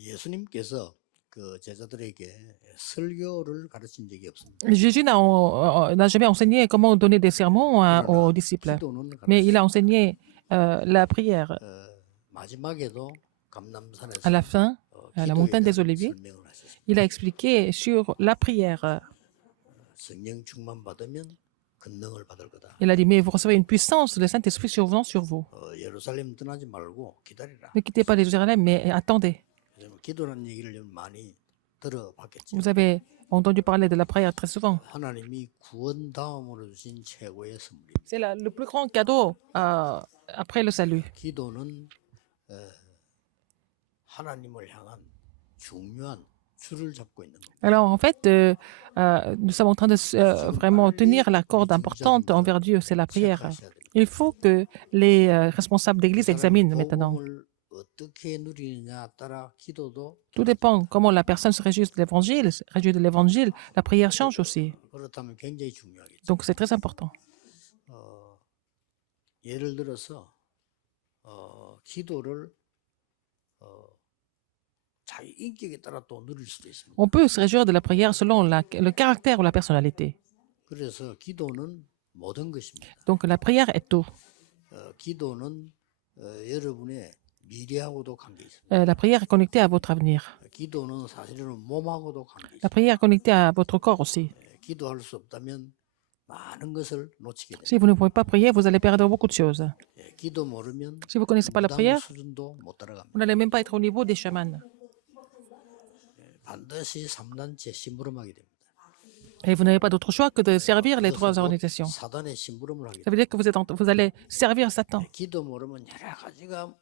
예수님께서 그 제자들에게 설교를 가르친 적이 없습니다. Jésus n'a jamais enseigné comment donner des sermons aux 그러나 disciples, 기도는 mais il a 가르치셨다. enseigné la prière. 마지막에도 À la 감남산에서 fin, à la 기도에 montagne des 대한 Oliviers, 설명을 하셨습니다. il a expliqué sur la prière. 성령 충만 받으면 권능을 받을 거다. Il a dit, mais vous recevez une puissance de le Saint-Esprit survenant sur vous. 예루살렘 떠나지 말고 기다리라. Ne quittez pas Jérusalem, mais attendez. 기도라는 얘기를 좀 많이 들어봤겠죠. Vous avez entendu parler de la prière très souvent. 하나님이 구원 다음으로 주신 최고의 선물. C'est le plus grand cadeau après le salut. 기도는 하나님을 향한 중요한 줄을 잡고 있는 겁니다. Alors en fait, nous sommes en train de vraiment tenir la corde importante envers Dieu, c'est la prière. Il faut que les responsables d'église examinent maintenant. 어떻게 누리느냐 따라 기도도 Tout dépend comment la personne se réjouit de l'évangile, la prière change aussi. 그렇다면 굉장히 중요하겠죠. Donc c'est très important. 예를 들어서 기도를 자기 인격에 따라 또 누릴 수도 있습니다. On peut se réjouir de la prière selon le caractère ou la personnalité. 그래서 기도는 모든 것입니다. Donc la prière est tout. 기도는 여러분의 미래하고도 관계 있습니다. La prière est connectée à votre avenir. 기도는 사실은 몸하고도 관계 La 있습니다. prière est connectée à votre corps aussi. 기도할 수 없다면 많은 것을 놓치게 됩니다. Si vous ne pouvez pas prier, vous allez perdre beaucoup de choses. 기도 모르면 Si vous ne connaissez pas la 무당 prière, 수준도 못 따라갑니다. vous n'allez même pas être au niveau des chamans. 반드시 3단체 심부름하게 됩니다. Et vous n'avez pas d'autre choix que de servir les trois 그것은 곧 organisations. 사단의 심부름을 하게 Ça 됩니다. veut dire que vous allez servir Satan. 기도 모르면 여러 가지가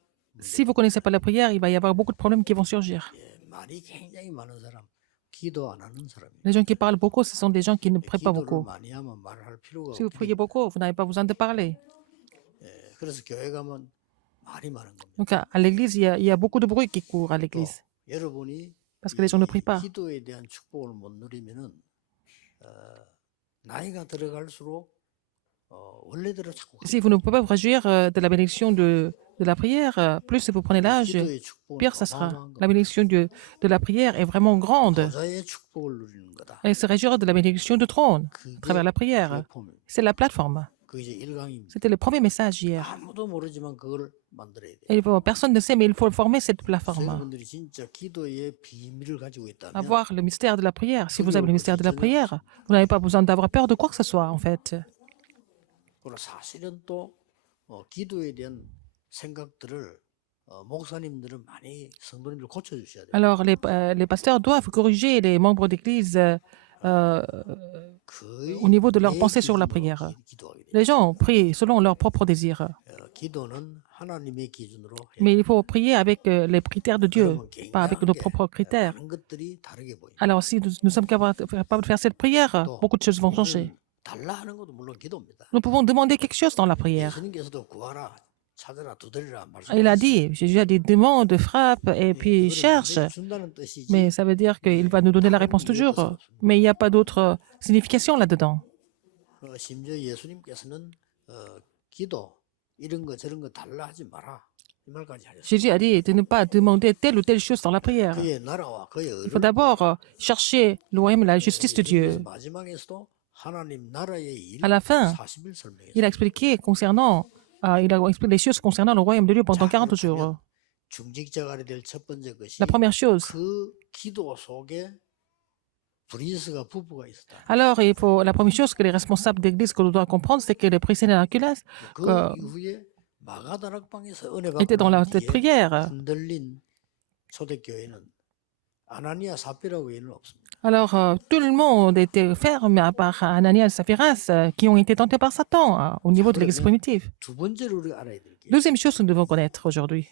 Si vous ne connaissez pas la prière, il va y avoir beaucoup de problèmes qui vont surgir. 말이 굉장히 많은 사람, 기도 안 하는 사람이에요. Les gens qui parlent beaucoup, ce sont des gens qui ne prient pas 기도를 beaucoup. 많이 하면 말할 필요가 Si vous 없기 priez beaucoup, vous n'avez pas besoin de parler. 때문에. 그래서 교회 가면 말이 많은 겁니다. Donc à l'église, il y a beaucoup de bruit qui court à 또 l'église. 여러분이 Parce que les gens ne prient pas. 기도에 대한 축복을 못 누리면은 나이가 들어갈수록 원래대로 자꾸 Si vous ne pouvez pas vous réjouir de la bénédiction de la prière, plus vous prenez l'âge, 기도의 축복은 pire ça sera. 어마어마한 La 겁니다. bénédiction de la prière est vraiment grande. 보좌의 축복을 누리는 거다. Et se réjouir de la bénédiction du trône à travers la prière. 플랫폼입니다. C'est la plateforme. 그게 이제 1강입니다. C'était le premier message hier. 아무도 모르지만 그걸 만들어야 돼요. Et personne ne sait, mais il faut former cette 그래서 plateforme. 여러분들이 진짜 기도의 비밀을 가지고 있다면 Avoir le mystère de la prière. Si vous avez le mystère de la prière, vous n'avez pas besoin d'avoir peur de quoi que ce soit, en fait. 그리고 사실은 또 기도에 대한 생각들을 목사님들은 많이 성도님들 고쳐주셔야 돼요. Alors, les pasteurs doivent corriger les membres d'église 거의 au niveau de leur 내 pensée sur la 기준으로 prière. 기도하게 돼요. Les gens prient selon leurs propres désirs. 기도는 하나님의 기준으로 해야 Mais il faut prier avec les critères de Dieu, 그러면 pas avec nos propres critères. 많은 것들이 다르게 보여요. Alors, si nous sommes capables de faire cette prière, beaucoup de choses vont changer. 달라 하는 것도 물론 기도입니다. Nous pouvons demander quelque chose dans la prière. 예수님께서도 구하라, 찾아라, 두드리라 Il a 말씀하셨어요. dit, Jésus a dit, demande, frappe et puis cherche. 준다는 뜻이지. Mais ça veut dire qu'il va nous donner la réponse toujours. Mais il n'y a pas d'autre signification là-dedans. 심지어 예수님께서는 기도 이런 거 저런 거 달라 하지 마라 이 말까지 하셨어요. Jésus a dit de ne pas demander telle ou telle chose dans la prière. 그의 나라와 그의 Il faut 의를 d'abord chercher le royaume et la justice de Dieu. 그래서 마지막에서도 하나님 나라의 일 À la fin, 40일 설명했어요. il a expliqué les choses concernant le royaume de Dieu pendant 40 jours. 중직자가 될 첫 번째 것이 La première chose. 그 기도 속에 브리스가 부부가 있었다. Alors, la première chose que les responsables d'église que l'on doit comprendre, c'est que les précédents Hercules 그 이후에 마가다락방에서 은혜 étaient dans cette 받고 prière. 흔들린 초대교회는 아나니아 삽비라 외에는 없습니다. Alors, tout le monde était ferme, à part Ananias et Saphiras, qui ont été tentés par Satan au niveau de l'église primitive. 두 번째로 우리가 알아야 될 게 Deuxième chose que nous devons connaître aujourd'hui.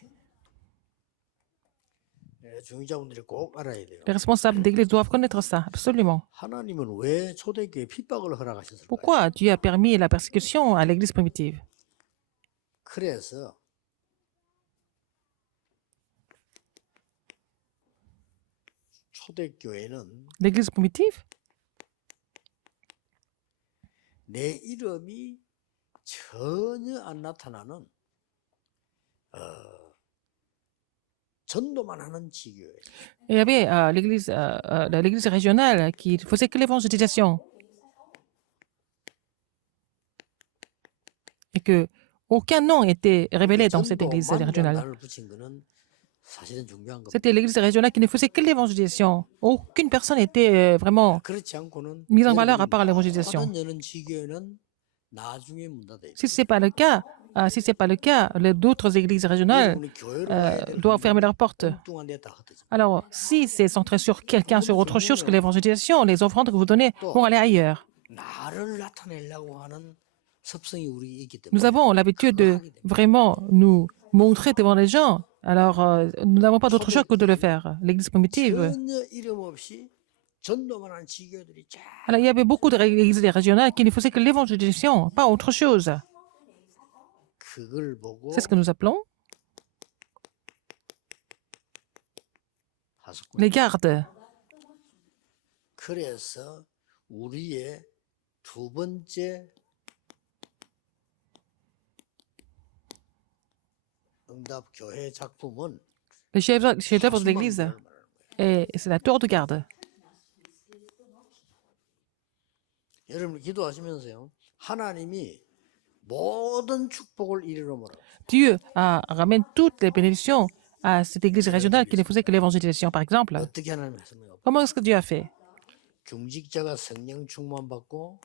중직자분들이 꼭 알아야 돼요. Les responsables d'église doivent connaître ça, absolument. 하나님은 왜 초대교회 핍박을 허락하셨을까요? Pourquoi Dieu a permis la persécution à l'église primitive? 그래서 초대교회는 L'église primitive, 내 이름이 전혀 안 나타나는 전도만 하는 지교회. Il y avait l'église régionale qui faisait que l'évangélisation. Et que aucun nom était révélé dans cette église 전도만이라는 régionale. 단어를 붙인 거는 사실은 중요한 겁니다. C'était l'église régionale qui ne faisait que l'évangélisation. Aucune personne n'était vraiment 그렇지 않고는 mise en valeur à part l'évangélisation. 모든 여는 지교회는 나중에 문 닫아요. Si ce n'est pas le cas, d'autres églises régionales 우리 교회로 가야 될 doivent fermer leurs portes. 엉뚱한 데다 흩어져. Alors, si c'est centré sur quelqu'un, sur autre chose que l'évangélisation, les offrandes que vous donnez vont aller ailleurs. 나를 나타내려고 하는 습성이 우리 있기 때문에 Nous avons l'habitude de vraiment nous montrer devant les gens. Alors, nous n'avons pas d'autre choix que de le faire. L'église primitive. 전혀 이름 없이 전도만 하는 지교들이 쫙 Alors, il y avait beaucoup d'églises régionales qui ne faisaient que l'évangélisation, pas autre chose. 그걸 보고 C'est ce que nous appelons 하숙군. les gardes. 그래서 우리의 두 번째 응답 교회 작품은 Le chef-d'œuvre de l'église, 하숙망대를 말하는 거예요. c'est la tour de garde. 여러분 기도하시면서요. 하나님이 모든 축복을 이리로 몰아. Dieu ramène toutes les bénédictions à cette église régionale qui ne faisait que l'évangélisation, par exemple. 어떻게 하나님 말씀해요? Comment est-ce que Dieu a fait? 중직자가 성령 충만 받고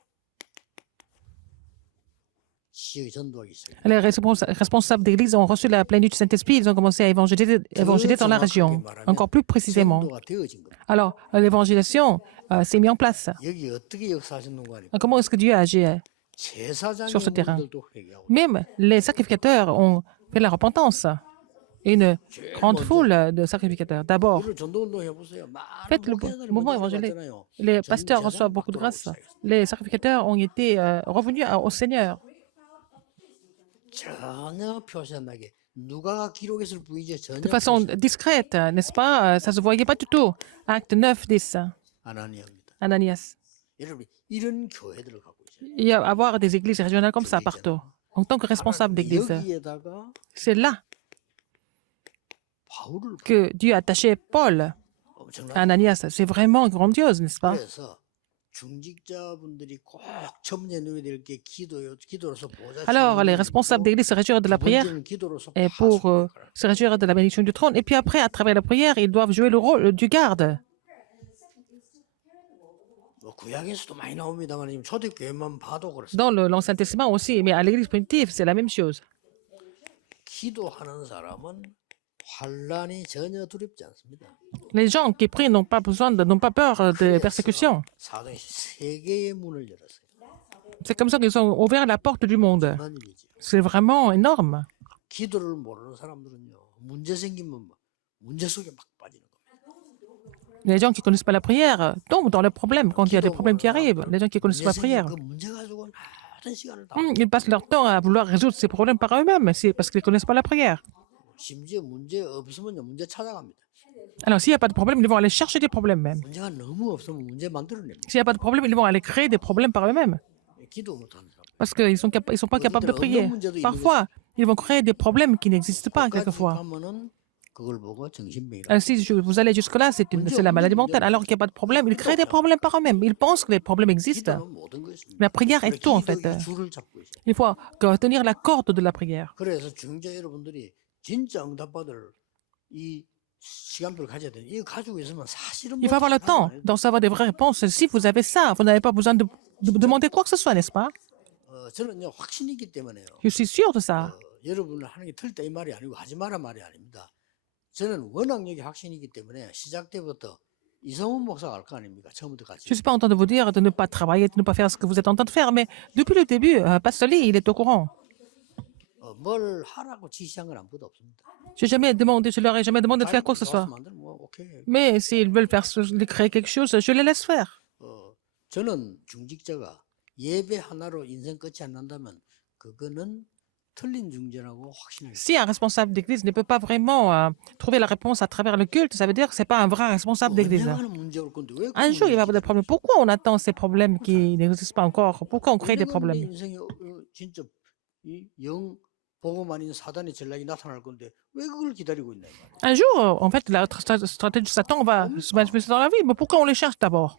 지역에 전도하기 시작해요. Les responsables d'église ont reçu la plénitude du Saint-Esprit, ils ont commencé à évangéliser dans la région, encore plus précisément. 전도가 되어진 겁니다. Alors, l'évangélisation s'est mise en place. 여기 어떻게 역사하셨는가 하니까 Comment est-ce que Dieu a agi? Sur ce terrain. 제사장님들도 회개하고 Même les sacrificateurs ont fait la repentance. Une grande foule de sacrificateurs. D'abord, 이를 전도운동 해보세요. 많은 faites le 목회자들이 mouvement 먼저 évangélique. 해봤잖아요. Les pasteurs reçoivent beaucoup de grâce. Les sacrificateurs ont été revenus au Seigneur. 전혀 표시 안 나게 누가가 기록했을 뿐이지 전혀 De façon 표시 discrète, n'est-ce pas? Ça ne se voyait pas du tout. Acte 9, 10. 안 아니합니다. Ananias. 여러분 이런 교회들을 갖고 있어요. Il y a avoir des églises régionales comme ça partout. En tant que responsable d'église, 여기에다가 c'est là 바울을 que Dieu a attaché Paul à 엄청나게 Ananias. C'est vraiment grandiose, n'est-ce pas? 그래서 중직자분들이 꼭 첨예 누려야 될 게 기도로서 보좌 Alors, les responsables d'église se réjouir de la prière 기도로서 et pour se réjouir de la bénédiction du trône. Et puis après, à travers la prière, ils doivent jouer le rôle du garde. 뭐 구약에서도 많이 나옵니다만 지금 초대교회만 봐도 그렇습니다. Dans l'Ancien Testament aussi, mais à l'église primitive, c'est la même chose. 기도하는 사람은 환란이 전혀 두렵지 않습니다. Les gens qui prient n'ont pas peur de persécutions. 사도행전 세계의 문을 열었어요. C'est comme ça qu'ils ont ouvert la porte du monde. 그런 일이죠. C'est vraiment énorme. 기도를 모르는 사람들은요 문제 생기면 문제 속에 막 빠지는 겁니다. Les gens qui ne connaissent pas la prière tombent dans les problèmes quand il y a des problèmes qui arrivent. Les gens qui ne connaissent pas la prière, 그 문제 가지고 많은 시간을 다 ils passent leur temps à vouloir résoudre ces problèmes par eux-mêmes. C'est parce qu'ils ne connaissent pas la prière. 심지어 문제 없으면요 문제 찾아갑니다. Alors, s'il n'y a pas de problème, ils vont aller chercher des problèmes même. 문제가 너무 없으면 문제 만들어냅니다. S'il n'y a pas de problème, ils vont aller créer des problèmes par eux-mêmes. 기도 못하는 사람. Parce qu'ils ne sont pas capables de prier. Parfois, ils vont créer des problèmes qui n'existent pas quelquefois. 하면은 그걸 보고 정신병이라. Alors, si vous allez jusque-là, c'est la maladie mentale. Alors qu'il n'y a pas de problème, ils créent des problèmes par eux-mêmes. Ils pensent que les problèmes existent. 기도는 모든 것입니다. La prière est tout, en fait. 기도의 줄을 잡고 있어요. Il faut tenir la corde de la prière. 그래서 중자 여러분들이 진짜 응답받을 이 시간표를 가져야 돼요. 이거 가지고 있으면 사실은 Il faut avoir le temps d'en savoir des vraies réponses. Si vous avez ça, vous n'avez pas besoin de demander quoi que ce soit, n'est-ce pas? 저는요 확신이 있기 때문에요. Je suis sûr de ça. 여러분을 하는 게 틀다 이 말이 아니고 하지 마라 말이 아닙니다. 저는 워낙 여기 확신이 있기 때문에 시작 때부터 이성훈 목사가 알 거 아닙니까? 처음부터 같이. Je ne suis pas en train de vous dire de ne pas travailler, de ne pas faire ce que vous êtes en train de faire, mais depuis le début, Pasteur Lee, il est au courant. 뭘 하라고 지시한 건 아무것도 없습니다. Je leur ai jamais demandé de faire quoi que ce soit. 만들면 뭐 오케이. Mais s'ils veulent créer quelque chose, je les laisse faire. 저는 중직자가 예배 하나로 인생 끝이 안 난다면 그거는 틀린 중재라고 확신해요. Si un responsable d'église ne peut pas vraiment trouver la réponse à travers le culte, ça veut dire que ce n'est pas un vrai responsable d'église. 언젠가는 문제 올 건데 왜 Un jour, il va y avoir des problèmes. Pourquoi on attend ces problèmes qui n'existent pas encore? Pourquoi on crée des problèmes? 인생이 진짜 영 복음 아닌 사단의 전략이 나타날 건데 왜 그걸 기다리고 있나 이 말이에요. Un jour, en fait, la stratégie de Satan va se manifester dans la vie. Mais pourquoi on les cherche d'abord?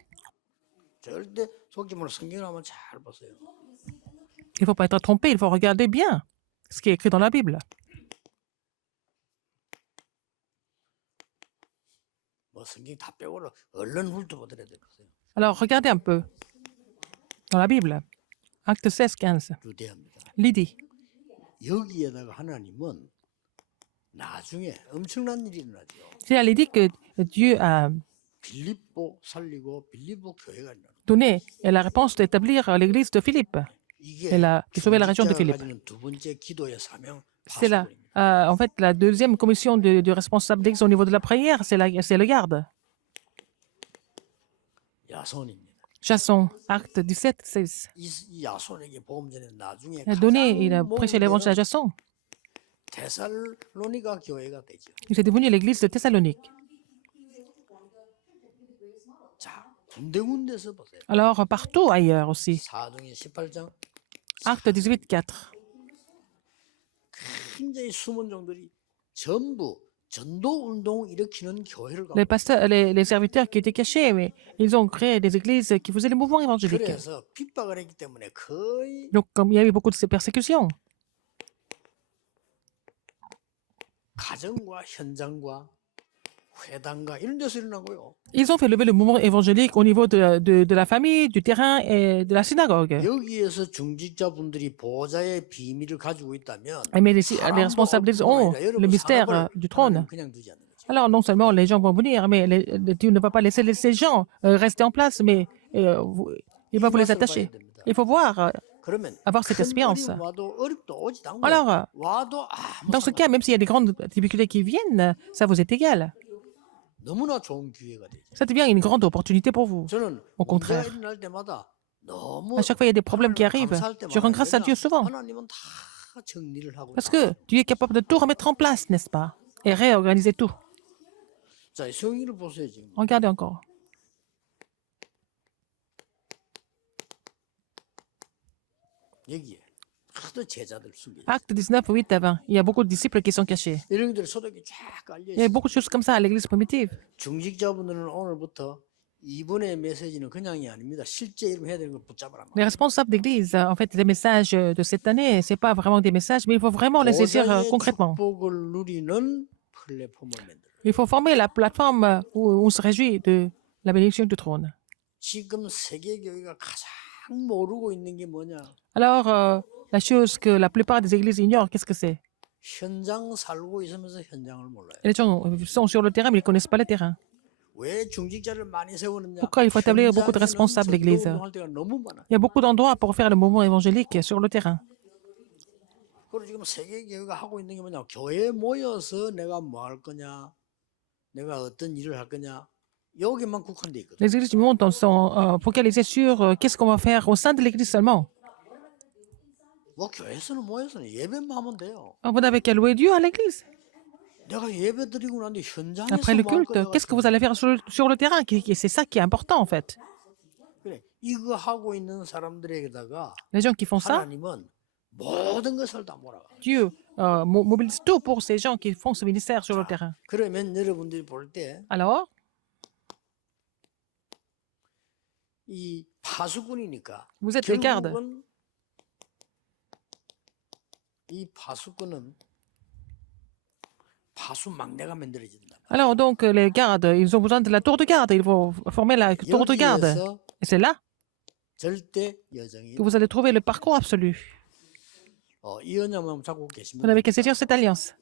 절대 속지 말고 성경을 한번 잘 보세요. Il ne faut pas être trompé, il faut regarder bien ce qui est écrit dans la Bible. 뭐 성경 다 빼고는 얼른 훑어보더라도 보세요. Alors, regardez un peu dans la Bible. Acte 16, 15. 유대합니다. Lydie. 여기에다가 하나님은 나중에 엄청난 일이 일어나죠. C'est à Lydie que Dieu a 빌립보 살리고 빌립보 교회가 일어나. donné la réponse d'établir l'église de Philippe 이게 et de sauver la région de 중직자가 Philippe. 가지는 두 번째 기도의 사명 C'est là, 파수꾼입니다. en fait, la deuxième commission du responsable d'église au niveau de la prière, c'est le garde. 야손입니다. Jason, acte 17, 16. 이 야손에게 복음 전에 나중에 Il a donné, il a 가장 prêché l'évangile à 목회는 Jason. 데살로니가 교회가 되죠. Il est devenu l'église de Thessalonique. 자, 군데군데서 보세요. Alors, partout ailleurs aussi. 사도행 18장 Acte 18, 4. 굉장히 숨은 종들이 전부 전도 운동을 일으키는 교회를 갖고 Les pasteurs, les serviteurs qui étaient cachés, mais ils ont créé des églises qui faisaient les mouvements évangéliques. 그래서 핍박을 했기 때문에 거의 Donc, comme il y avait beaucoup de ces persécutions, 가정과 현장과 회당과 이런 데서 일어나고요. ils ont fait lever le mouvement évangélique au niveau de la famille, du terrain et de la synagogue. 여기에서 중직자분들이 보좌의 비밀을 가지고 있다면 Mais les responsables d'église ont le mystère du trône. 그냥 두지 않는 거죠. Alors, non seulement les gens vont venir, mais Dieu ne va pas laisser ces gens rester en place, mais il va vous les attacher. Il faut voir, 그러면 avoir cette 큰 espérance. 어려움 와도 어렵도 오지도 않고 Alors, 와도 아무 dans ce 상관 cas, même s'il y a des grandes difficultés qui viennent, ça vous est égal. 너무나 좋은 기회가 되죠. Ça devient une grande opportunité pour vous. 저는 Au 문제가 contraire. 일어날 때마다 너무 À chaque fois, il y a des problèmes qui 하나님을 arrivent. 감사할 Je rends 때마다 grâce à Dieu souvent. 하나님은 다 정리를 하고 Parce que Dieu est capable de tout remettre en place, n'est-ce pas? Et réorganiser tout. 자, 성경을 보세요 지금. Regardez encore. 여기에 하도 제자들 숨겨. Acte 19, 8 à 20. Il y a beaucoup de disciples qui sont cachés. 이런 것들이 소독이 쫙 깔려 Il y a 있어요. beaucoup de choses comme ça à l'église primitive. 중직자분들은 오늘부터 이번의 메시지는 그냥이 아닙니다. 실제 이름 해야 되는 걸 붙잡아라. Les responsables d'église, en fait, les messages de cette année, c'est pas vraiment des messages, mais il faut vraiment les saisir 보좌의 concrètement. 축복을 누리는 플랫폼을 만들어. Il faut former la plateforme où on se réjouit de la bénédiction du trône. 지금 세계 교회가 가장 모르고 있는 게 뭐냐? Alors, la chose que la plupart des églises ignorent, qu'est-ce que c'est? 현장 살고 있으면서 현장을 몰라요. Les gens sont sur le terrain, mais ils ne connaissent pas le terrain. 왜 중직자를 많이 세우느냐? Pourquoi il faut établir beaucoup de responsables d'église? 할 때가 너무 많아. Il y a beaucoup d'endroits pour faire le mouvement évangélique sur le terrain. 그리고 지금 세계 교회가 하고 있는 게 뭐냐? 교회에 모여서 내가 뭐 할 거냐? 내가 어떤 일을 할 거냐? 여기만 국한돼 있거든. Les églises du monde sont focalisées sur qu'est-ce qu'on va faire au sein de l'église seulement. 뭐 교회에서는 모여서는 예배만 하면 돼요. Vous n'avez qu'à louer Dieu à l'église. 내가 예배 드리고 난 뒤 현장에서 Après le 뭐 할 culte, 거냐? qu'est-ce que vous allez faire sur le terrain? C'est ça qui est important en fait. 그래. 이거 하고 있는 사람들에게다가 Les gens qui font ça, 하나님은 모든 것을 다 몰아가. Dieu mobilise tout pour ces gens qui font ce ministère sur le terrain. 그러면 여러분들이 볼 때 이 Alors, 파수꾼이니까 vous êtes les gardes. 결국은 이 파수꾼은 파수 막내가 만들어진다. Alors donc, les gardes, ils ont besoin de la tour de garde. Ils vont former la tour de garde. 여기에서 Et c'est là 절대 여정이 que vous allez trouver le parcours absolu. 이 언약만 잡고 Vous 계시면 n'avez qu'à saisir cette alliance.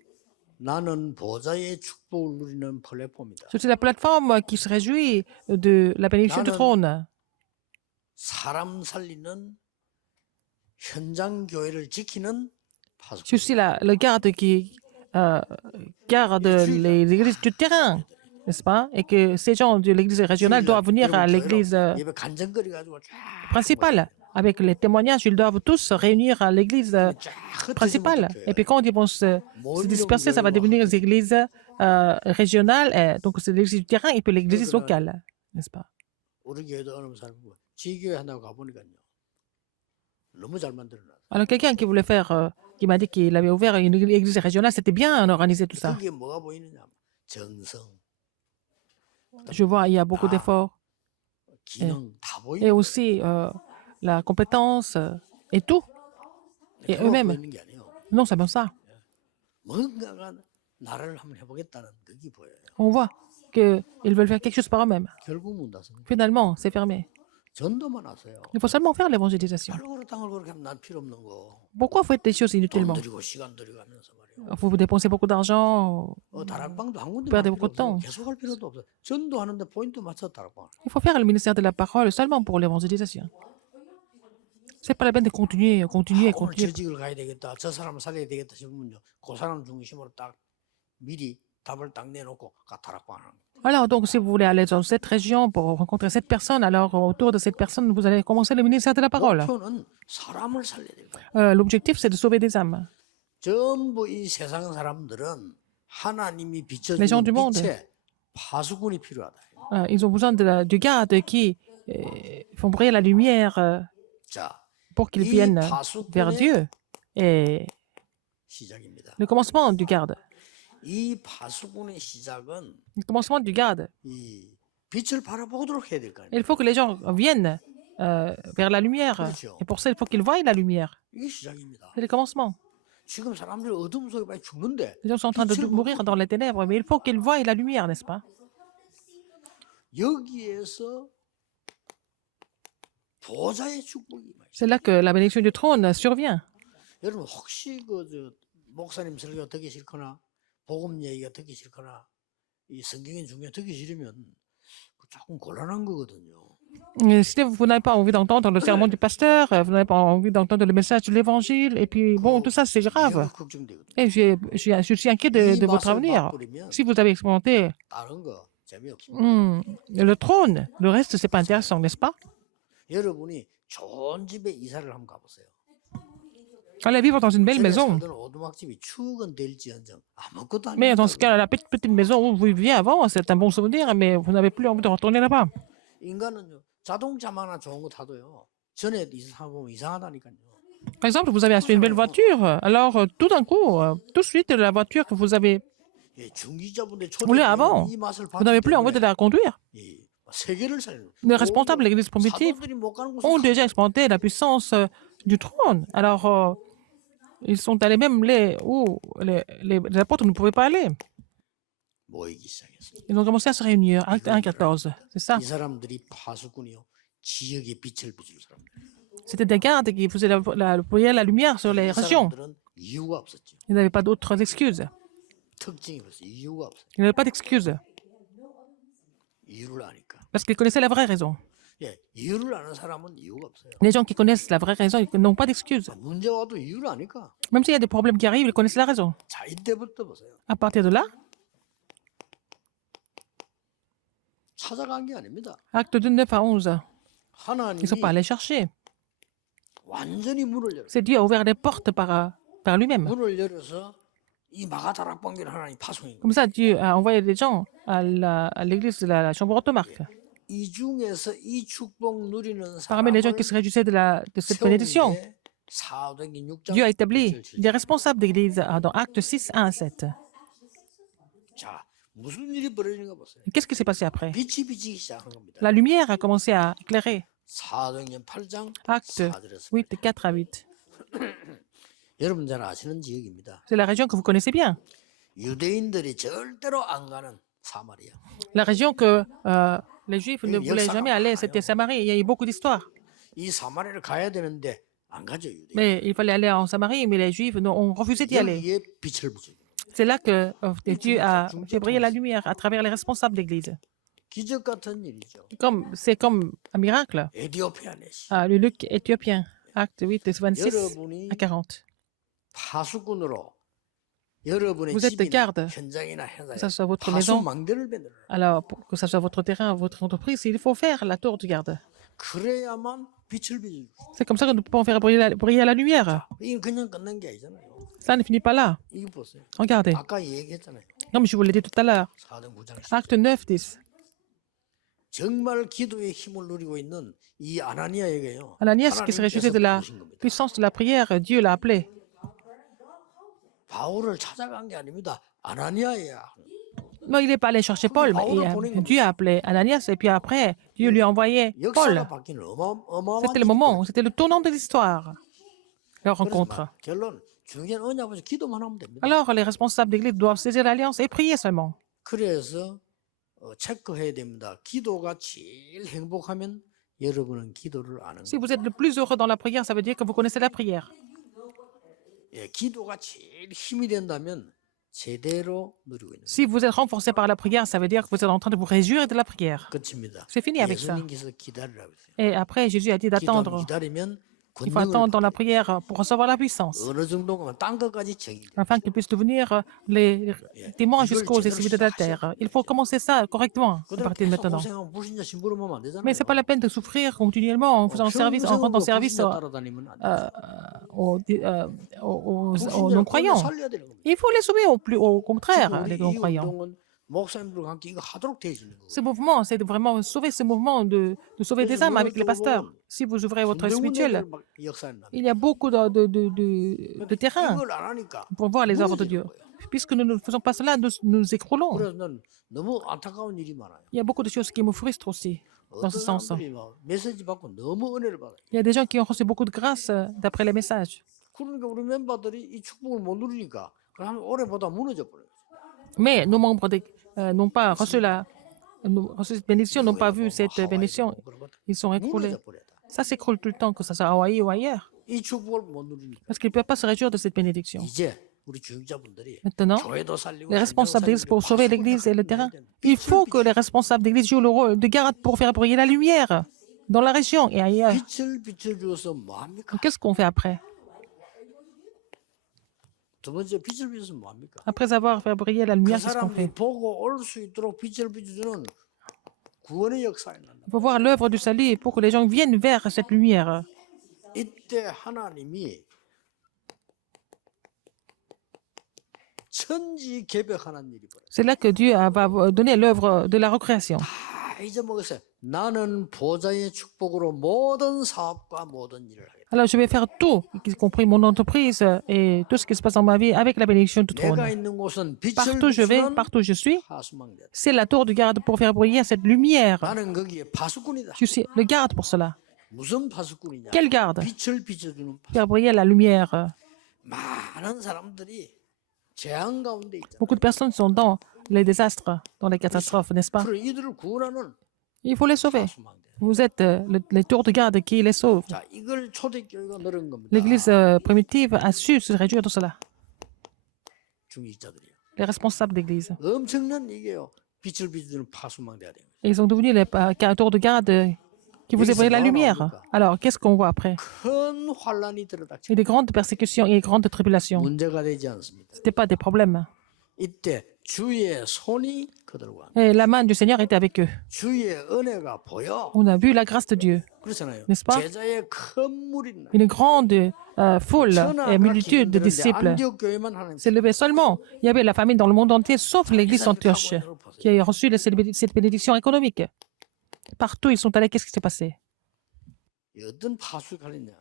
나는 보좌의 축복을 누리는 플랫폼이다. C'est la plateforme qui se réjouit de la bénédiction du trône. 사람 살리는 현장 교회를 지키는 파수꾼. Je suis le garde qui garde les églises du terrain, n'est-ce pas? Et que ces gens de l'église régionale doivent venir à l'église 예배 간증거리 가지고 쫙 principale. Avec les témoignages, ils doivent tous se réunir à l'église 쫙 principale. 흩어지면 Et puis quand ils vont se disperser, ça va devenir les églises régionales. Et donc c'est l'église du terrain et puis l'église locale, n'est-ce pas? 우리 교회도 어느 사람 지교회 한다고 가보니까요. 너무 잘 만들어놨어. Alors quelqu'un qui voulait faire qui m'a dit qu'il avait ouvert une église régionale. C'était bien organisé tout ça. 그게 뭐가 보이느냐? 정성, Je vois, il y a beaucoup d'efforts. 기능 다 Et 보이는 aussi la compétence et tout. Et 거예요. eux-mêmes. 보이는 게 아니에요. Non, c'est bien ça. 뭔가가 나를 한번 해보겠다는 그게 보여요. On voit qu'ils veulent faire quelque chose par eux-mêmes. 결국 문 닫습니다. Finalement, c'est fermé. 전도만 하세요. Il faut seulement faire l'évangélisation. 발로 땅을 그렇게 하면 난 필요 없는 거. Pourquoi faites des choses 돈 inutilement? 들이고 시간 들이고 하면서 말이에요. Vous dépensez beaucoup d'argent. 다락방도 한 군데 perdez 갈 필요 beaucoup de 없어요. temps. 계속 할 필요도 없어요. 전도하는데 포인트 맞춰 다락방. Il faut faire le ministère de la parole seulement pour l'évangélisation. C'est pas la peine de continuer. 오늘 저 직을 가야 되겠다. 저 사람을 살려야 되겠다 싶으면요. 그 사람 중심으로 딱 미리 답을 딱 내놓고 다락방 하는 거예요. Alors, donc, si vous voulez aller dans cette région pour rencontrer cette personne, alors autour de cette personne, vous allez commencer le ministère de la parole. 목표는 사람을 살려야 돼요. L'objectif, c'est de sauver des âmes. 전부 이 세상 사람들은 하나님이 Les gens du 비춰주는 monde. 빛에 파수꾼이 필요하다. Ils ont besoin du garde qui font briller la lumière 자, pour qu'ils 이 viennent vers 파수꾼의 Dieu. Et 시작입니다. le commencement du garde. 이 파수꾼의 시작은 Le commencement du garde. 이 빛을 바라보도록 해야 될 거 아니에요. Il faut que les gens viennent vers la lumière. 그렇죠. Et pour ça, il faut qu'ils voient la lumière. 이게 시작입니다. C'est le commencement. 지금 사람들이 어둠 속에 많이 죽는데 Les gens sont en train de mourir dans les ténèbres, mais il faut qu'ils voient la lumière, n'est-ce pas? 여기에서 보좌의 축복이 많이 C'est là que la bénédiction du trône survient. 여러분 혹시 목사님 설교 듣기 싫거나 복음 얘기가 듣기 싫거나 이 성경의 중에 듣기 싫으면 조금 곤란한 거거든요. Et si vous n'avez pas envie d'entendre le sermon du pasteur, vous n'avez pas envie d'entendre le message de l'évangile, et puis bon, tout ça c'est grave. 내가 걱정되거든요. Et je suis inquiet de votre 맛을 avenir. 맛보려면 Si vous avez expérimenté 다른 거 재미없습니다. le trône, le reste c'est pas intéressant, n'est-ce pas? 여러분이 좋은 집에 이사를 한번 가보세요. Allez vivre dans une belle 전에 maison. 살던 오두막집이 추억은 될지언정 아무것도 Mais dans 아닙니다. ce cas, la petite maison où vous viviez avant, c'est un bon souvenir, mais vous n'avez plus envie de retourner là-bas. 인간은요 자동차만 하나 좋은 거 타도요 전에 보면 이상하다니까요. Par exemple, vous avez acheté une belle voiture, alors tout d'un coup, tout de suite, la voiture que vous avez 예, 중기자분들 voulu avant, 이 맛을 vous n'avez plus envie de la conduire. 예, 세계를 살리는 Les responsables de l'Église primitive 사도들이 못 가는 ont 곳은 déjà expérimenté la puissance du trône. Alors, ils sont allés même où les apôtres ne pouvaient pas aller. 모이기 시작했습니다. Ils ont commencé à se réunir. Acte 1,14. C'est ça. 이 사람들이 파수꾼이요 지역의 빛을 비출 사람들. C'était des gardes qui faisaient la lumière sur les 이 régions. 사람들은 이유가 없었죠. Ils n'avaient pas d'autres excuses. 특징이 없어요. 이유가 없어요. Ils n'avaient pas d'excuses. 이유를 아니까. Parce qu'ils connaissaient la vraie raison. 예, 이유를 아는 사람은 이유가 없어요. Les gens qui connaissent la vraie raison, ils n'ont pas d'excuses. 문제 와도 이유를 아니까. Même s'il y a des problèmes qui arrivent, ils connaissent la raison. 자, 이때부터 보세요. À partir de là, 찾아간 게 아닙니다. acte de 9 à 11, ils 하나님이 ne sont pas allés chercher. 완전히 문을 열어. C'est Dieu a ouvert les portes par lui-même. 문을 열어서 이 마가다락방기를 하나님 파송인 거예요. Comme ça, Dieu a envoyé des gens à l'église de la chambre automarque. 이 중에서 이 축복 누리는 Parmi les gens 사람을 qui se réjouissaient de cette bénédiction, 세우는 게 사도행전 6장 Dieu a établi 7절. des responsables d'église dans Actes 6, 1 à 7. 자, 무슨 일이 벌어지는가 보세요. Et qu'est-ce qui s'est passé après? 빛이 비치기 시작한 겁니다. La lumière a commencé à éclairer. 사도행전 8장 Actes 4절에서 8, 4 à 8. 여러분 잘 아시는 지역입니다. C'est la région que vous connaissez bien. 유대인들이 절대로 안 가는 사마리아. La région que les Juifs ne voulaient jamais aller, c'était Samarie. Il y a eu beaucoup d'histoires. 이 사마리아를 가야 되는데 안 가죠, 유대인. Mais il fallait aller en Samarie, mais les Juifs ont refusé d'y aller. 여기에 빛을 비추고 C'est là que Dieu a fait briller la lumière à travers les responsables d'église. 기적 같은 일이죠. C'est comme un miracle. 에티오피아 내시. Le Luc éthiopien, acte 8, 26 여러분이 à 40. 파수꾼으로 여러분의 Vous êtes 집이나 garde. 현장이나 Que 행사에 ce soit votre 파수 maison, 망대를 만들어라. alors pour que ce soit votre terrain, votre entreprise, il faut faire la tour du garde. 그래야만 빛을 비추고. C'est comme ça que nous pouvons faire briller la lumière. 이건 그냥 끝난 게 아니잖아요. Ça ne finit pas là. 이거 보세요. Regardez, 아까 얘기했잖아요. comme je vous l'ai dit tout à l'heure, 4등 9장 acte 9, 10. 정말 기도의 힘을 누리고 있는 이 아나니아에게요. Ananias qui se réjouissait de la 부르신 겁니다. puissance de la prière, Dieu l'a appelé. 바울을 찾아간 게 아닙니다. 아나니아야. Non, il n'est pas allé chercher Paul, mais Dieu a appelé Ananias et puis après, Dieu lui a envoyé Paul. 역사가 바뀌는 어마어마한 C'était le 일이 moment, c'était le tournant de l'histoire, leur 그래서 rencontre. 막 결론 중요한 언약 앞에서 기도만 하면 됩니다. Alors, les responsables d'église doivent saisir l'alliance et prier seulement. 그래서 체크해야 됩니다. 기도가 제일 행복하면 여러분은 기도를 아는 Si 거예요. vous êtes le plus heureux dans la prière, ça veut dire que vous connaissez la prière. 예, 기도가 제일 힘이 된다면 제대로 누리고 있는 Si vous êtes renforcé par la prière, ça veut dire que vous êtes en train de vous réjouir de la prière. 끝입니다. C'est fini avec ça. 예수님께서 기다리라고 했어요. Et après, Jésus a dit d'attendre. 기다리면 Il faut attendre dans la prière pour recevoir la puissance, 어느 정도면 땅 것까지 정의. afin qu'ils puissent devenir les témoins jusqu'aux extrémités de la terre. Il faut commencer ça correctement à partir de maintenant. 고생하면 불신자 심부름하면 안 되잖아요. Mais ce n'est pas la peine de souffrir continuellement en faisant service, en rendant service 따라다니면 안 돼요. aux non-croyants. 살려야 되는 겁니다. Il faut les sauver au contraire, 지금 les 우리 이 non-croyants. 운동은 목사님들과 함께 이거 하도록 돼 있는 거예요. Ce mouvement, c'est de vraiment sauver ce mouvement, de sauver des âmes avec les pasteurs. Si vous ouvrez votre spirituel, il y a beaucoup de terrain 이걸 안 하니까 pour voir les œuvres de Dieu. Puisque nous ne faisons pas cela, nous écroulons. 그래서 난 너무 안타까운 일이 많아요. Il y a beaucoup de choses qui me frustrent aussi, dans ce 어떤 sens. 사람들이 막 메시지 받고 너무 은혜를 받아요. Il y a des gens qui ont reçu beaucoup de grâce d'après les messages. 그러니까 우리 멤버들이 이 축복을 못 누리니까 그러면 올해보다 무너져 버려요. Mais nos membres n'ont pas reçu reçu cette bénédiction, n'ont pas vu cette bénédiction. Ils sont écroulés. 무너져 버려요. Ça s'écroule tout le temps, que ce soit à Hawaï ou ailleurs. 이 축복을 못 누리니까 Parce qu'ils ne peuvent pas se réjouir de cette bénédiction. 이제 우리 주역자분들이 Maintenant, 교회도 살리고 les responsables d'église pour sauver l'église et le terrain, il faut que les responsables d'église jouent le rôle de garde pour faire briller la lumière dans la région et ailleurs. 빛을 비춰주어서 뭐합니까? Qu'est-ce qu'on fait après? 두 번째 빛을 비춰서 뭐합니까? Après avoir fait briller la 그 lumière, qu'est-ce qu'on 사람들이 fait? 보고 올 수 있도록 빛을 비춰주는 구원의 역사에 난다. Il faut voir l'œuvre du salut pour que les gens viennent vers cette lumière. 이때 하나님이 천지 개벽하는 일이 벌어요. C'est là que Dieu va donner l'œuvre de la recréation. 다 잊어먹었어요. 나는 보좌의 축복으로 모든 사업과 모든 일을 하겠다. Alors je vais faire tout, y compris mon entreprise et tout ce qui se passe dans ma vie avec la bénédiction du trône. 내가 있는 곳은 빛을 Partout je vais, 비추는 partout je suis, 파수망대다. c'est la tour du garde pour faire briller cette lumière. 나는 거기에 파수꾼이다. Je suis le garde pour cela. 무슨 파수꾼이냐? Quel garde? 빛을 비춰주는 Faire briller la lumière. 많은 사람들이 재앙 가운데 있잖아. Beaucoup de personnes sont dans les désastres, dans les catastrophes, n'est-ce pas? 그래 이들을 구원하는 Il faut les sauver. 파수망대. Vous êtes les tours de garde qui les sauvent. 자, 이걸 초대교회가 늘은 겁니다. L'Église primitive a su se réjouir de cela. 중직자들이요. Les responsables d'Église. 엄청난 이게요. 빛을 비춰주는 파수망대가 된 거예요. Ils sont devenus les tours de garde qui vous éveillent la lumière. Alors, qu'est-ce qu'on voit après? 큰 환란이 들어닥쳐. Et des grandes persécutions et des grandes tribulations. 문제가 되지 않습니다. Ce n'était pas des problèmes. 이때 주의 손이 그들과 함께, Et la main du Seigneur était avec eux. 주의 은혜가 보여. On a vu la grâce de Dieu. 그렇잖아요. N'est-ce pas? 제자의 큰 무리 날. Une grande foule et multitude de disciples 안디옥 교회만 하나님 s'est levée seulement. Il y avait la famine dans le monde entier, sauf l'Église Antioche, qui a reçu cette bénédiction économique. Partout ils sont allés, qu'est-ce qui s'est passé? 어떤 파수 갈렸냐?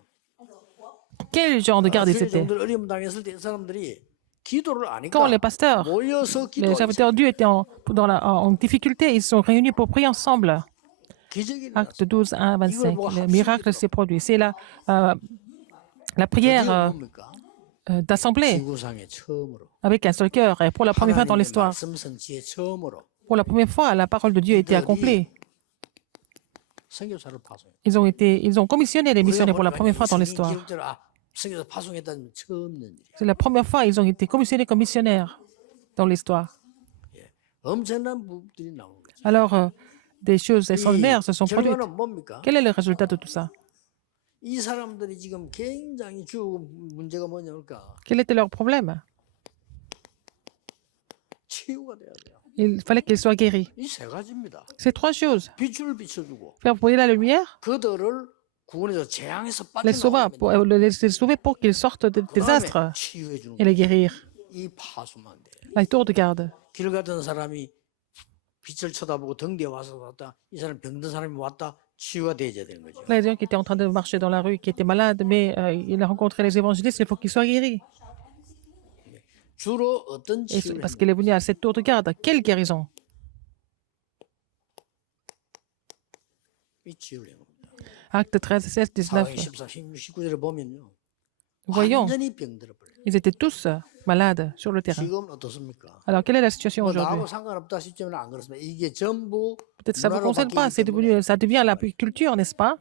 Quel genre de garde ils étaient? 정들 어려움 당했을 때 이 사람들이 기도를 아니까 Quand les pasteurs, 모여서 les serviteurs de Dieu étaient en difficulté, ils se sont réunis pour prier ensemble. 기적이 Acte 12, 1, 25. Le miracle s'est produit. C'est la prière 뭡니까? d'assemblée 지구상에 처음으로 avec un seul cœur. Et pour la première fois dans 하나님의 l'histoire, 말씀 성취에 처음으로 pour la première fois, la parole de Dieu a été accomplie. 선교사를 파송해. Ils ont commissionné les missionnaires pour la première fois dans l'histoire. 선교사 파송했다는 처음 는 일이야. C'est la première fois ils ont été commissionnés comme missionnaires dans l'histoire. 엄청난 부분들이 나오는 거죠. Alors, des choses extraordinaires se sont produites. 결과는 뭡니까? Quel est le résultat de tout ça? 이 사람들이 지금 굉장히 주 문제가 뭐냐니까 Quel était leur problème? 치유가 돼야 돼요. Il fallait qu'ils soient guéris. 이 세 가지입니다. C'est trois choses. 빛을 비춰주고 Faire briller la lumière, 그들을 구원해서 재앙에서 les sauver pour qu'ils sortent des désastres 치유해 주는 et les guérir. 이 파수망대. La tour de garde. 길 가던 사람이 빛을 쳐다보고 등 뒤에 와서 왔다. 이 사람 병든 사람이 왔다. 치유가 되어야 되는 거죠. Les gens qui étaient en train de marcher dans la rue, qui étaient malades, mais il a rencontré les évangélistes, il faut qu'ils soient guéris. 주로 어떤 Et 치유를 parce qu'il est 했는가? venu à cette tour de garde. Quelle guérison? 이 치유를 한 겁니다. Acte 13, 16, 사도행 19. 14, 19절에 보면요. Voyons, 완전히 병들어 버려요. ils étaient tous malades sur le terrain. 지금은 어떻습니까? Alors, quelle est la situation 뭐 aujourd'hui? 나하고 상관없다 싶지만 안 그렇습니다. 이게 전부 Peut-être que ça ne vous 문화로 concerne pas, 바뀌기 때문에 ça devient la culture, n'est-ce pas?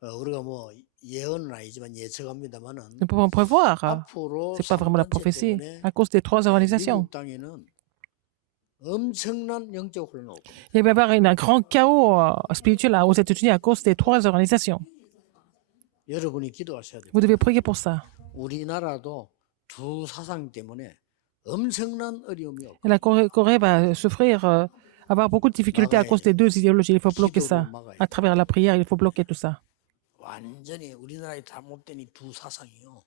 우리가 뭐 예언은 아니지만 예측합니다만은 Nous pouvons prévoir. 앞으로 Ce n'est pas vraiment la 3단체 prophétie. 때문에 À cause des trois organisations. 미국 땅에는 엄청난 영적 혼란 올 겁니다. Il va y avoir un grand chaos spirituel aux États-Unis à cause des trois organisations. 여러분이 기도하셔야 돼요. Vous devez prier pour ça. 우리나라도 두 사상 때문에 엄청난 어려움이 올 Et la Corée va souffrir, avoir beaucoup de difficultés à cause des deux idéologies. Il faut bloquer ça. À travers la prière, il faut bloquer tout ça. 완전히 우리나라에 잘못된 이 두 사상이요.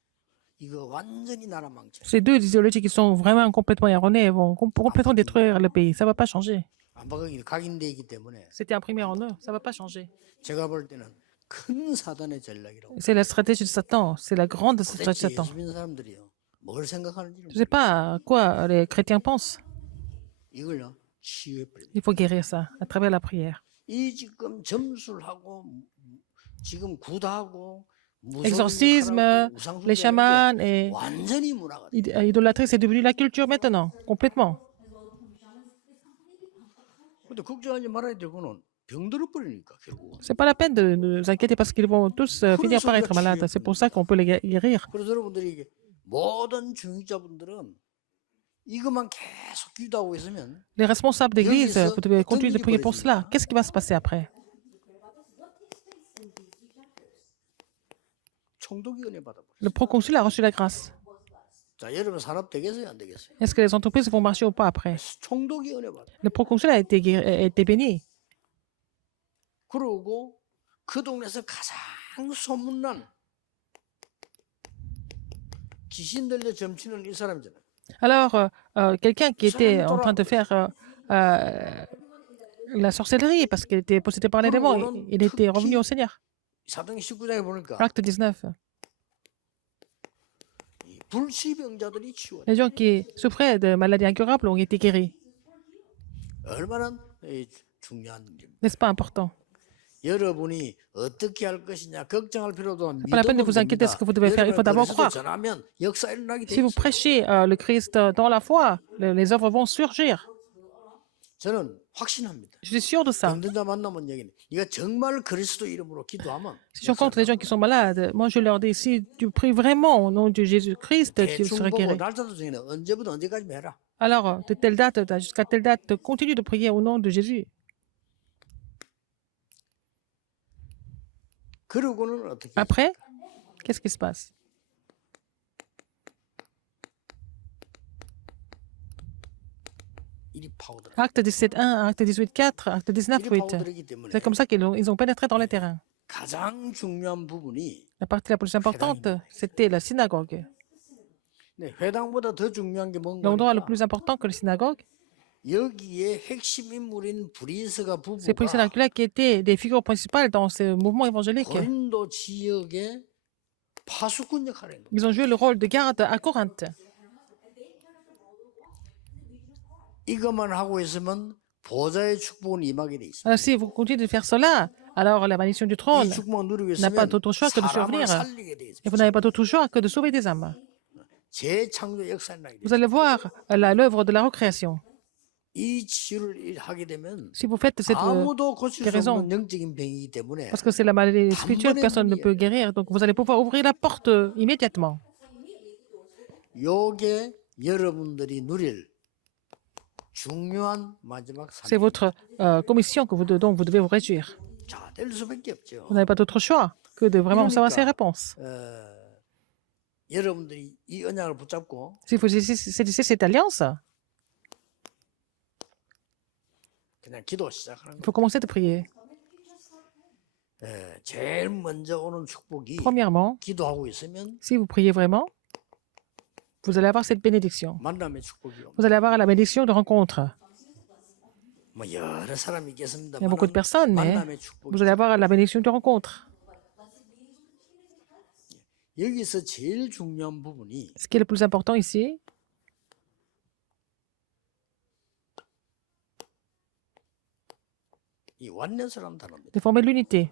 이거 완전히 나라 망쳐. Ces deux idéologies qui sont vraiment complètement erronées vont complètement détruire le pays. Ça ne va pas changer. 안팎이 각인되기 때문에 C'était imprimé en eux. Ça ne va pas changer. 제가 볼 때는 큰 사단의 전략이라고. C'est la stratégie de Satan. C'est la grande stratégie de 도대체 Satan. 예수 믿는 사람들이요. 뭘 생각하는지 Je ne sais pas à quoi les chrétiens pensent. 이걸요 치유해 버립니다. Il faut guérir ça à travers la prière. 이 지금 점술하고 지금 굿하고 Exorcisme, les chamans et 완전히 문화가 돼. idolâtrie, c'est devenu la culture maintenant, complètement. 근데 걱정하지 말아야 되고는 병들어 버리니까 결국. C'est pas la peine de nous inquiéter parce qu'ils vont tous finir par être malades. C'est pour ça qu'on peut les guérir. 그래서 여러분들이 이게 모든 중직자분들은 이것만 계속 기도하고 있으면 Les responsables d'église, vous devez continuer de prier pour cela. Qu'est-ce qui va se passer après? 총독이 은혜 받아버려. Le proconsul a reçu la grâce. 자, 여러분 산업 되겠어요, 안 되겠어요? Est-ce que les entreprises vont marcher ou pas après? 총독이 은혜 받아. Le proconsul a été béni. 그러고 그 동네에서 가장 소문난 귀신 들려 점치는 이 사람이잖아요. Alors, quelqu'un qui était en train de faire la sorcellerie parce qu'il était possédé par les démons, il était revenu au Seigneur. 사도행 19장에 보니까 Acte 19. 이 불치병자들이 치워. Les gens qui souffraient de maladies incurables ont été guéris. 얼마나 중요한 일입니다. N'est-ce pas important? 여러분이 어떻게 할 것이냐 걱정할 필요도 없습니다. Pas la peine de vous inquiéter de ce que vous devez faire. Il faut d'abord croire. 전하면 역사 일어나게 돼 Si vous 있어요. prêchez le Christ dans la foi, les œuvres vont surgir. 저는 확신합니다. Je suis sûr de ça. 병든 자 만나면 얘기는 이거 정말 그리스도 이름으로 기도하면 Si je rencontre les gens qui sont malades, moi je leur dis, si tu pries vraiment au nom de Jésus-Christ, tu 대충 seras 보고 guéri. 날짜도 정해는 언제부터 언제까지 해라. Alors, de telle date jusqu'à telle date, continue de prier au nom de Jésus. 그러고는 어떻게? Après, qu'est-ce qui se passe? 일이 파고들어. Acte 17.1, acte 18.4, acte 19.8. 일이 파고들기 때문에 C'est comme ça qu'ils ont pénétré dans les terrains. 가장 중요한 부분이 La partie la plus importante, c'était la synagogue. 네, 회당보다 더 중요한 게 뭔가? L'endroit le plus important que la synagogue, 여기에 핵심 인물인 브리스가 c'est Priscilla 부부가 Aquila qui étaient des figures principales dans ce mouvement évangélique. 고린도 지역의 파수꾼 역할을 했는 거예요. Ils ont joué le rôle de garde à Corinthe. 이것만 하고 있으면 보좌의 축복은 임하게 돼 있어요. Alors, si vous continuez de faire cela, alors la malédiction du 이 trône, 축복을 누리고 n'a pas 있으면 d'autre choix que de 사람을 survenir. 살리게 돼 Et 있어요. vous n'avez pas d'autre choix que de sauver des âmes. 재창조 역사를 나게 돼 Vous 있어요. allez voir l'œuvre de la recréation. 이 치유를 하게 되면 Si vous faites cette... 아무도 고칠 수 guérison. 없는 영적인 병이기 때문에 Parce que c'est la maladie spirituelle, personne ne peut guérir. Donc vous allez pouvoir ouvrir la porte immédiatement. 요게 여러분들이 누릴 중요한 마지막 C'est 삶. votre commission dont vous devez vous réjouir. 자, 될 수밖에 없죠. Vous n'avez pas d'autre choix que de vraiment savoir ces réponses. 여러분들이 이 언약을 붙잡고 Si vous saisissez cette alliance, 그냥 기도 시작하는 il 거예요. faut commencer de prier. 제일 먼저 오는 축복이 Premièrement, 기도하고 있으면 si vous priez vraiment, vous allez avoir cette bénédiction. 만남의 축복이 옵니다. Vous allez avoir la bénédiction de rencontre. 뭐 여러 사람이 있겠습니다. Il y a beaucoup de personnes, mais 만남의 축복이 vous allez avoir la bénédiction de rencontre. 여기서 제일 중요한 부분이 Ce qui est le plus important ici, 이 oneness라는 단어입니다. de former l'unité.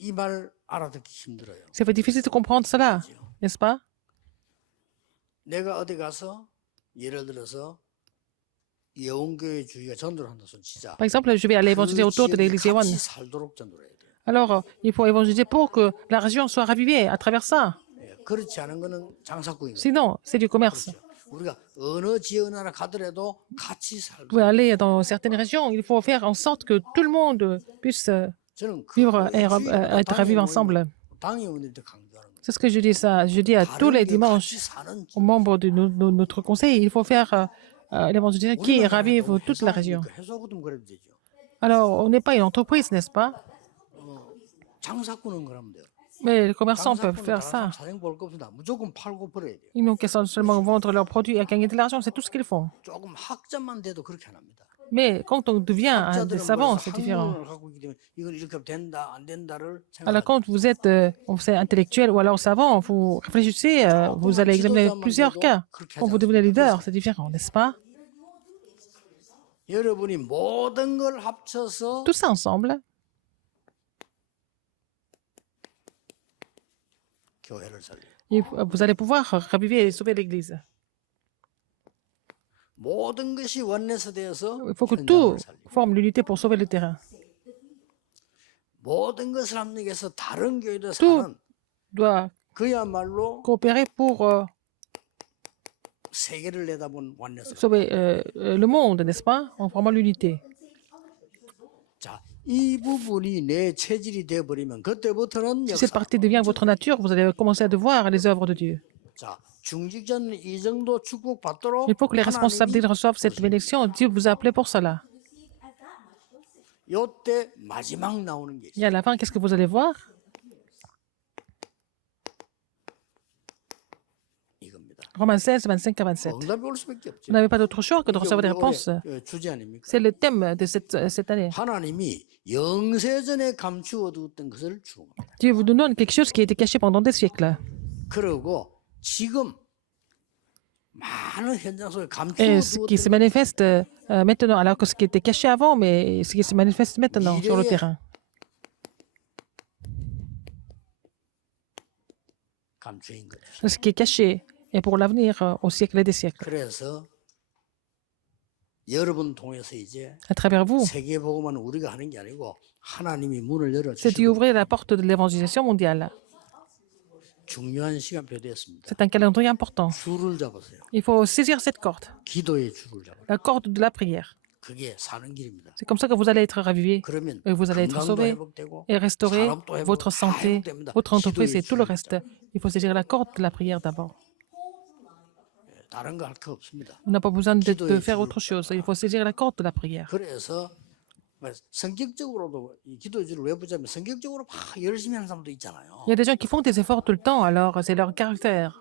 이 말 알아듣기 힘들어요. C'est difficile de comprendre cela, n'est-ce pas? 내가 어디 가서 예를 들어서 예원교회주의가 전도를 한다 손 치자. Par exemple, je vais aller évangéliser autour de 지역이 l'église Yeon. 같이 살도록 전도를 해야 돼요. Alors, il faut évangéliser pour que la région soit ravivée à travers ça. 예, 그렇지 않은 거는 장사꾼인 거예요. Sinon, c'est du commerce. 우리가 어느 지역 나라 가더라도 같이 Vous 살도록. pouvez aller dans certaines régions, il faut faire en sorte que tout le monde puisse 저는 그 vivre et être ravivé ensemble. 당의원들한테 강조하는 거예요. C'est ce que je dis ça. Je dis à tous les dimanches aux membres de notre conseil, il faut faire l'évangélisation qui ravive toute la région. 해소하고도 그래도 되죠. Alors, on n'est pas une entreprise, n'est-ce pas? 장사꾼은 그러면 돼요. Mais les commerçants peuvent 장사꾼은 faire 다른 ça. 사람 사정 볼 거 없습니다. 무조건 팔고 버려야 돼요. Ils n'ont qu'à seulement vendre leurs produits et gagner de l'argent. C'est tout ce qu'ils font. 조금 학자만 돼도 그렇게 안 합니다. Mais quand on devient des 학자들은 savants, 벌써 c'est différent. 학문을 갖고 있기 때문에 이건 이렇게 된다 안 된다를 Alors, 생각하죠. quand vous êtes intellectuel ou alors savant, vous réfléchissez, vous allez examiner plusieurs cas. Quand vous devenez leader, c'est différent, n'est-ce pas? 여러분이 모든 걸 합쳐서 Tout ça ensemble, 교회를 살려요. vous allez pouvoir raviver et sauver l'Église. 모든 것이 원내서 되어서 Il faut que tout 현장을 살려요. forme l'unité pour sauver le terrain. 모든 것을 합력해서 다른 교회도 Tout 사는 doit 그야말로 coopérer pour 세계를 내다본 원내서. sauver le monde, n'est-ce pas? En formant l'unité. 자, 이 부분이 내 체질이 되어 버리면 그때부터는 Si cette 역사. partie devient votre nature, vous allez commencer à devoir les œuvres de Dieu. 자, 중직자는 이 정도 축복 받도록 Il faut que les responsables d'île reçoivent cette bénédiction. Dieu vous a appelé pour cela. 요때 마지막 나오는 게 Et 있어요. à la fin, qu'est-ce que vous allez voir? 이겁니다. Romains 16, 25 à 27. 응답이 올 수밖에 없죠. Vous n'avez pas d'autre choix que de 이게 recevoir des 우리 réponses. 올해 주제 아닙니까? C'est le thème de cette année. 하나님이 영세전에 감추어 두었던 것을 주옵니다. Dieu vous donne quelque chose qui a été caché pendant des siècles. 그리고 지금 많은 현장 속에 감추어 Et ce qui se 두었던 manifeste maintenant, alors que ce qui était caché avant, mais ce qui se manifeste maintenant sur le terrain. 감추인 거죠. Ce qui est caché est pour l'avenir au siècle des siècles. 그래서 여러분 통해서 이제 À travers vous, 세계 복음은 우리가 하는 게 아니고 하나님이 문을 열어 c'est d'y 주시고 ouvrir la porte de l'évangélisation mondiale. 중요한 시간표 됐습니다. C'est un calendrier important. 줄을 잡으세요. Il faut saisir cette corde, 기도의 줄을 잡아요. la corde de la prière. 그게 사는 길입니다. C'est comme ça que vous allez être ravivé, 그러면 et vous allez être 건강도 sauvé 회복되고 et restaurer 사람도 회복, votre 다 santé, 회복됩니다. votre entreprise 기도의 et tout le 줄을 reste. 잡아요. Il faut saisir la corde de la prière d'abord. 다른 거 할 거 없습니다. On n'a pas besoin de 기도의 faire 줄을 autre chose. Il faut saisir la corde de la prière. 그래서 성격적으로도 이 기도의 줄을 왜 붙잡으면 성격적으로 막 열심히 하는 사람도 있잖아요. Il y a des gens qui font des efforts tout le temps, alors c'est leur caractère.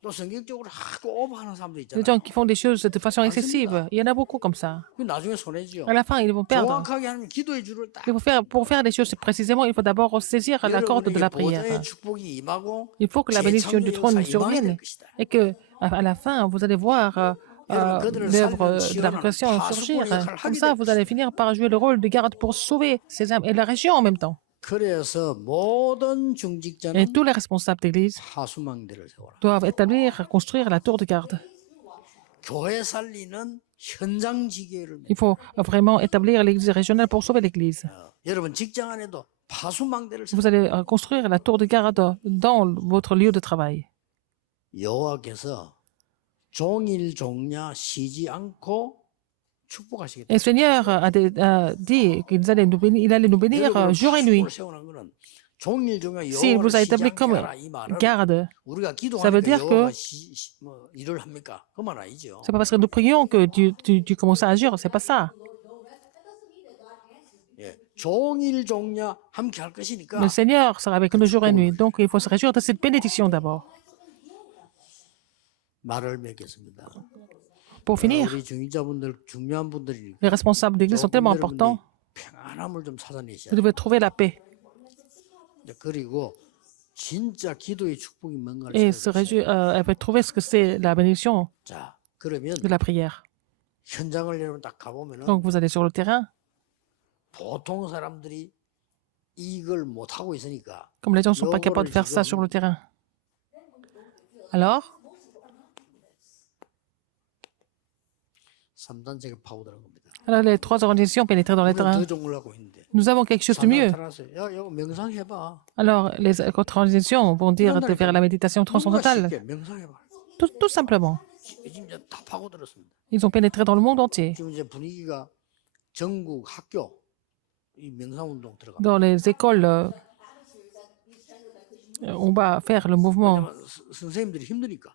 또 성격적으로 하고 오버하는 사람도 Les 있잖아요. gens qui font des choses de façon excessive, il y en a beaucoup comme ça. 그 나중에 손해지요. À la fin, ils vont perdre. 정확하게 하면 기도의 줄을 딱 Il faut faire, pour faire des choses précisément, il faut d'abord saisir la corde de 여러분에게 la 보좌의 prière. 축복이 임하고 Il faut que la bénédiction du trône 재창조의 역사 임하게 survienne 될 것이다. et que, à la fin, vous allez voir l'œuvre de la récréation surgir. Comme ça, vous allez finir par jouer le rôle de garde pour sauver ces âmes et la région en même temps. 그래서 모든 Et 중직자는 tous les responsables d'église 하수망대를 세워라. doivent établir, construire la tour de garde. 교회 살리는 현장 지계를 Il faut vraiment établir l'église régionale pour sauver l'église. 여러분 직장 안에도 파수망대를 세워. Vous allez construire la tour de garde dans votre lieu de travail. 여호와께서 종일 종냐 쉬지 않고 축복하시겠다. Et le Seigneur a dit qu'il allait nous bénir jour et nuit. S'il vous a établi comme garde, ça veut dire que c'est pas parce que nous prions que tu commences à agir, c'est pas ça. 종일 종냐 함께 할 것이니까 Le Seigneur sera avec nous jour et nuit, donc il faut se réjouir de cette bénédiction d'abord. 말을 맺겠습니다. Pour finir, 우리 중직자분들 중요한 분들이니까 les responsables d'église sont tellement importants, 평안함을 좀 찾아내셔야 vous devez trouver la paix. 이제 그리고 진짜 기도의 축복이 뭔가를 et 찾아보세요. elle va trouver ce que c'est la bénédiction 자, 그러면 de la prière. 현장을 여러분 딱 가보면은 Donc vous allez sur le terrain, 보통 사람들이 이걸 못 하고 있으니까 comme les gens ne sont pas capables de faire ça sur le terrain. Alors, 3단체가 파고드는 겁니다. alors les 3 organisations pénétrent dans les 우리는 terrains. 더 좋은 걸 갖고 있는데. Nous avons quelque chose de mieux. 야, 이거 명상해봐. Alors, les autres organisations vont dire de faire la méditation 누가 transcendantale. 쉽게 명상해봐. Tout simplement. 지금 이제 다 파고들었습니다. Ils ont pénétré dans le monde entier. 지금 이제 분위기가 전국 학교 이 명상운동 들어가. Dans les écoles, on va faire le mouvement 왜냐면 선생님들이 힘드니까.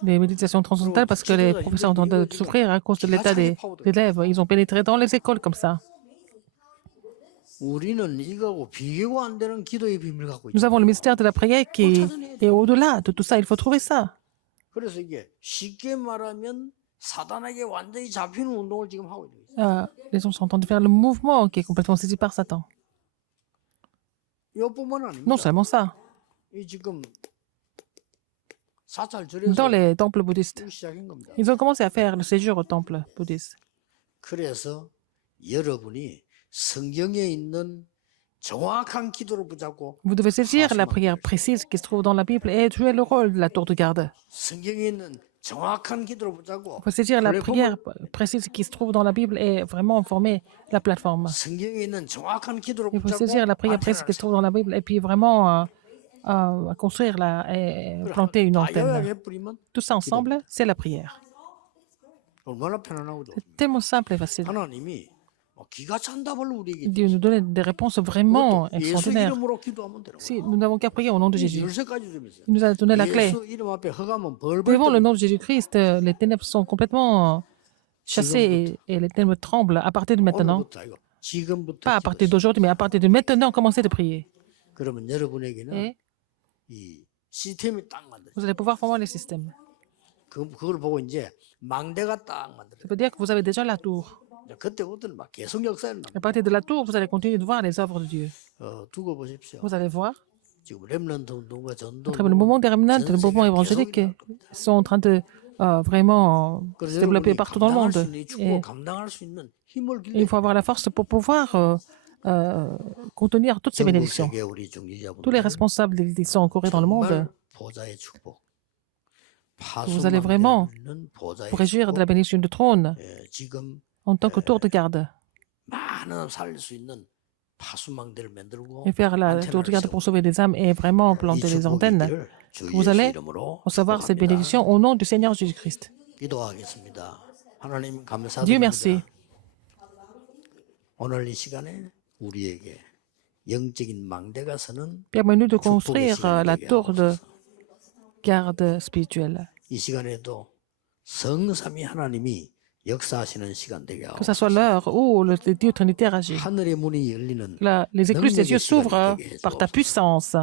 des méditations transcendantales parce que les professeurs ont de souffrir à cause de l'état des élèves. Ils ont pénétré dans les écoles comme ça. 우리는 이거하고 비교가 안 되는 기도의 비밀을 갖고 있죠. Nous avons le mystère de la prière qui est au-delà de tout ça. Il faut trouver ça. 그래서 이게 쉽게 말하면 사단에게 완전히 잡히는 운동을 지금 하고 있는 거예요. Les gens sont en train de faire le mouvement qui est complètement saisi par Satan. 이것뿐만 아닙니다. Non seulement ça. 이 지금 사찰 Dans 절에서 les temples bouddhistes, 시작한 겁니다. ils ont commencé à faire le séjour au temple bouddhiste. 그래서 여러분이 성경에 있는 정확한 기도를 붙잡고 Vous devez saisir la prière précise qui se trouve dans la Bible et jouer le rôle de la tour de garde. 성경에 있는 정확한 기도를 붙잡고 Il faut saisir la 플랫폼을- prière précise qui se trouve dans la Bible et vraiment former la plateforme. 성경에 있는 정확한 기도를 Il faut 붙잡고 saisir la prière précise qui se trouve dans la Bible et puis vraiment construire et planter une antenne. 요약해 뿌리면 Tout ça ensemble, c'est la prière. 얼마나 편안하고 좋습니까? C'est tellement simple et facile. 하나님이 기가 찬 답을 우리에게 Dieu nous donne des réponses vraiment 그것도 예수 extraordinaires. 이름으로 기도하면 되는 Si 거예요. nous n'avons qu'à prier au nom de Jésus, 열쇠까지 좀 있어요. il nous a donné la clé. 예수 이름 앞에 허가면 벌벌 Devant le 떨고 nom de Jésus-Christ, les ténèbres sont complètement chassées et les ténèbres tremblent à partir de maintenant. 오늘부터 아니고 지금부터 Pas à partir 기도하세요. d'aujourd'hui, mais à partir de maintenant, commencez de prier. 그러면 여러분에게는 Et 이 시스템이 딱 만들어요. vous allez pouvoir former les systèmes. 그걸 보고 이제 망대가 딱 만들어요. Ça veut dire que vous avez déjà la tour. 그때부터는 막 계속 역사를 À partir de la tour, vous allez continuer de voir les œuvres de Dieu. 두고 보십시오. Vous allez voir, 지금 렘넌트 운동과 전도 à travers le mouvement des remnants, le mouvement évangélique sont en train de vraiment se développer partout dans le monde. 이 축복을 감당할 수 있는 힘을 Et il faut avoir la force pour pouvoir contenir toutes ces 전국 bénédictions. 세계 우리 Tous les 중지자분들 responsables qui sont en Corée dans le monde, 정말 보좌의 축복. vous allez vraiment 있는 보좌의 vous réjouir de la 축복. bénédiction du trône 지금 en tant que tour de garde 많은 살릴 수 있는 파수망대를 만들고 et faire la tour de garde pour sauver des âmes et vraiment 이 planter les 축복이 antennes. 있기를 주 Vous 예수 allez 이름으로 recevoir cette 축복합니다. bénédiction au nom du Seigneur Jésus-Christ. 기도하겠습니다. 하나님 Dieu 감사드립니다. merci. 오늘 이 시간에 우리에게 영적인 망대가 서는 Permets-nous de construire la tour de garde spirituelle. 이 시간에도 성삼위 하나님이 역사하시는 시간 되게 하옵소서. Que ce soit l'heure où le Dieu Trinitaire agit. 하늘의 문이 열리는 Les écluses des yeux s'ouvrent par ta puissance.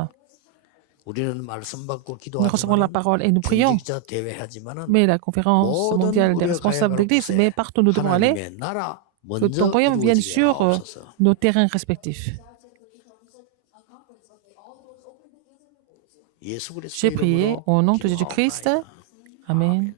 우리는 말씀 받고 Nous recevons la 기도하지만 parole et nous prions. 중직자 대회하지만은 Mais la conférence mondiale des responsables d'église, mais partout où nous devons aller, 하나님의 나라 que 먼저 ton royaume vienne 이루어지게 sur 하옵소서. nos terrains respectifs. 예수 그리스도 J'ai prié 이름으로 au nom de Jésus-Christ. 기도하옵나이다. Amen.